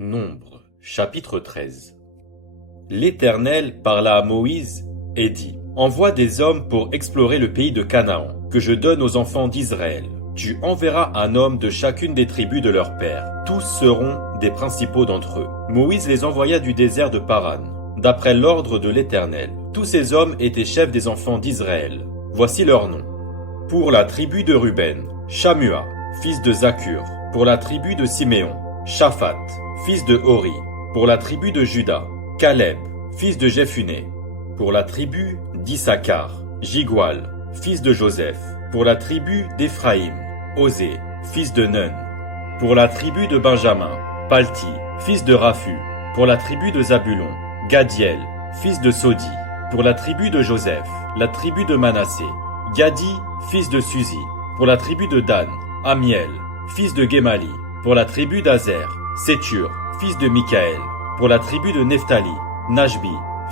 Nombre, chapitre 13. L'Éternel parla à Moïse et dit : Envoie des hommes pour explorer le pays de Canaan, que je donne aux enfants d'Israël. Tu enverras un homme de chacune des tribus de leur père. Tous seront des principaux d'entre eux. Moïse les envoya du désert de Paran, d'après l'ordre de l'Éternel. Tous ces hommes étaient chefs des enfants d'Israël. Voici leurs noms. Pour la tribu de Ruben, Shamua, fils de Zakur. Pour la tribu de Siméon, Shaphat, fils de Hori. Pour la tribu de Juda, Caleb, fils de Jephuné. Pour la tribu d'Issachar, Jigual, fils de Joseph. Pour la tribu d'Éphraïm, Osée, fils de Nun. Pour la tribu de Benjamin, Palti, fils de Raphu. Pour la tribu de Zabulon, Gadiel, fils de Sodi. Pour la tribu de Joseph, la tribu de Manassé, Gadi, fils de Suzi. Pour la tribu de Dan, Amiel, fils de Gemali. Pour la tribu d'Azer, Sétur, fils de Michaël. Pour la tribu de Nephtali, Najbi,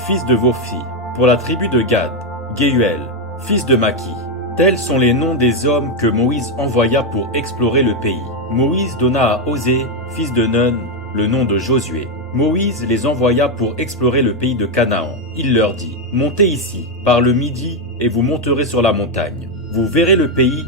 fils de Vophi. Pour la tribu de Gad, Gehuel, fils de Maki. Tels sont les noms des hommes que Moïse envoya pour explorer le pays. Moïse donna à Osée, fils de Nun, le nom de Josué. Moïse les envoya pour explorer le pays de Canaan. Il leur dit : Montez ici, par le midi, et vous monterez sur la montagne. Vous verrez le pays,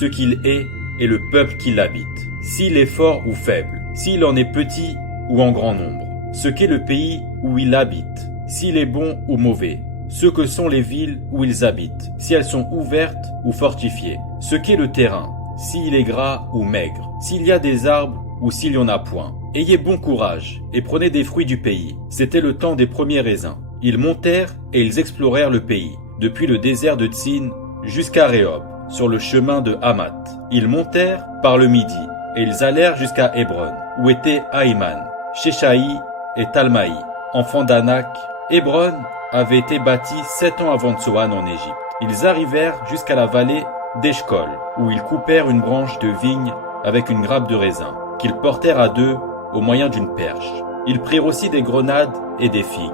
ce qu'il est, et le peuple qui l'habite. S'il est fort ou faible, s'il en est petit ou en grand nombre. Ce qu'est le pays où il habite, s'il est bon ou mauvais. Ce que sont les villes où ils habitent, si elles sont ouvertes ou fortifiées. Ce qu'est le terrain, s'il est gras ou maigre, s'il y a des arbres ou s'il y en a point. Ayez bon courage et prenez des fruits du pays. C'était le temps des premiers raisins. Ils montèrent et ils explorèrent le pays, depuis le désert de Tsin jusqu'à Rehob, sur le chemin de Hamath. Ils montèrent par le midi et ils allèrent jusqu'à Hébron, où étaient Ahiman, Sheshaï et Talmaï, enfants d'Anak. Hébron avait été bâti 7 ans avant Tsoan en Égypte. Ils arrivèrent jusqu'à la vallée d'Eshcol, où ils coupèrent une branche de vigne avec une grappe de raisin, qu'ils portèrent à deux au moyen d'une perche. Ils prirent aussi des grenades et des figues.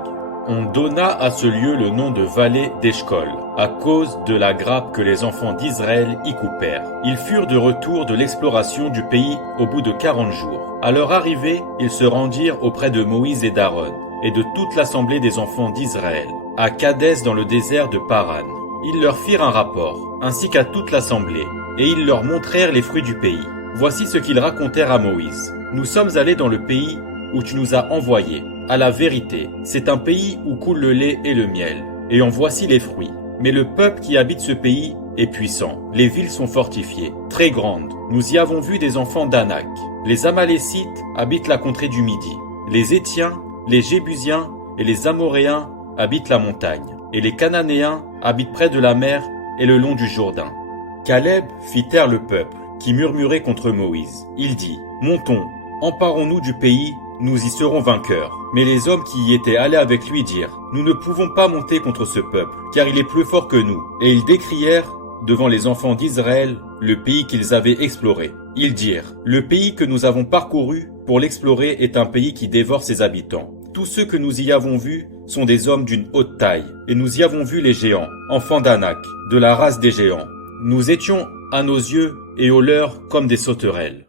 On donna à ce lieu le nom de vallée d'Eshcol, à cause de la grappe que les enfants d'Israël y coupèrent. Ils furent de retour de l'exploration du pays au bout de 40 jours. À leur arrivée, ils se rendirent auprès de Moïse et d'Aaron, et de toute l'assemblée des enfants d'Israël, à Kadès dans le désert de Paran. Ils leur firent un rapport, ainsi qu'à toute l'assemblée, et ils leur montrèrent les fruits du pays. Voici ce qu'ils racontèrent à Moïse. Nous sommes allés dans le pays où tu nous as envoyés. À la vérité, c'est un pays où coule le lait et le miel, et en voici les fruits. Mais le peuple qui habite ce pays est puissant. Les villes sont fortifiées, très grandes. Nous y avons vu des enfants d'Anak. Les Amalécites habitent la contrée du Midi. Les Étiens, les Jébusiens et les Amoréens habitent la montagne, et les Cananéens habitent près de la mer et le long du Jourdain. Caleb fit taire le peuple, qui murmurait contre Moïse. Il dit : Montons, emparons-nous du pays, nous y serons vainqueurs. Mais les hommes qui y étaient allés avec lui dirent : Nous ne pouvons pas monter contre ce peuple, car il est plus fort que nous. Et ils décrièrent devant les enfants d'Israël le pays qu'ils avaient exploré. Ils dirent : Le pays que nous avons parcouru pour l'explorer est un pays qui dévore ses habitants. Tous ceux que nous y avons vus sont des hommes d'une haute taille, et nous y avons vu les géants, enfants d'Anak, de la race des géants. Nous étions à nos yeux et aux leurs comme des sauterelles.